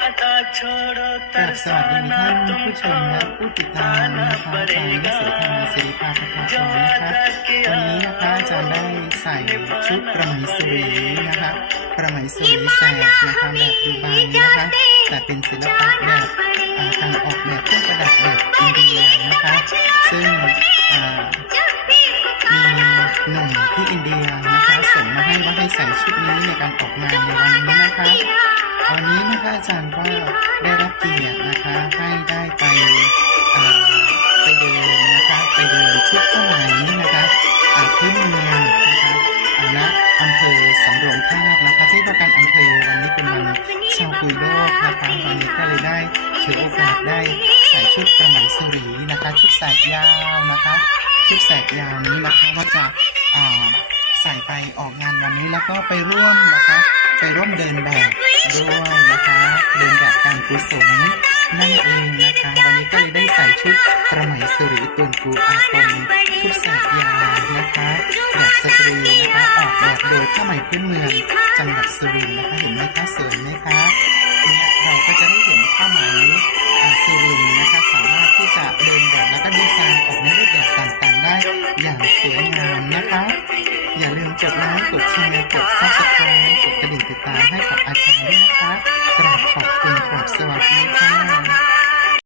กราบสวัสดีท่านผู้ชมและผู้ติดตามนะคะอาจารย์วิสุทธาสิริภาคพาชรนะคะวันนี้นะคะอาจารย์ได้ใส่ชุดประไหมสุรีนะคะประไหมสุรีแสกนะคะแบบดูไบนะคะ แต่เป็นศิลปะแบบอ่าการออกแบบเครื่องประดับแบบอินเดียนะคะ ซึ่งอ่ามีหนุ่มที่อินเดียนะคะส่งมาให้ว่าให้ใส่ชุดนี้ในการออกงานในวันนี้นะคะวันนี้นะคะ อาจารย์ก็ได้รับเกียรตินะคะให้ได้ไปไปเดินนะคะไปเดินชุดผ้าไหมนะคะอ่าพื้นเมืองนะคะณอำเภอสำโรงทาบนะคะที่ว่าการอำเภอวันนี้เป็นวันชาวกุยโลกนะคะวันนี้ก็เลยได้ถือโอกาสได้ใส่ชุดประไหมสุรีนะคะชุดแสกยาวนะคะชุดแสกยาวนี้นะคะว่าจะใส่ไปออกงานวันนี้แล้วก็ไปร่วมนะคะไปร่วมเดินแบบ ด้วยนะคะเดินแบบการกุศลนั่นเองนะคะ วันนี้ก็เลยได้ใส่ชุดประไหมสุริตุนกูอาคมชุดแสกยานะคะแบบสตรีนะคะออกแบบโดยผ้าไหมพื้นเมืองจังหวัดสุรินทร์นะคะเห็นไหมคะสวยไหมคะเนี่ยเราก็จะได้เห็นผ้าไหมสุรินทร์นะคะสามารถที่จะเดินแบบแล้วก็ดีไซน์ออกในรูปแบบต่างๆ ได้อย่างสวยงามนะคะ อย่าลืมกดไลค์กดแชร์กด subscribe กดกระดิ่งติดตามให้ นะคะกราบขอบคุณกราบสวัสดี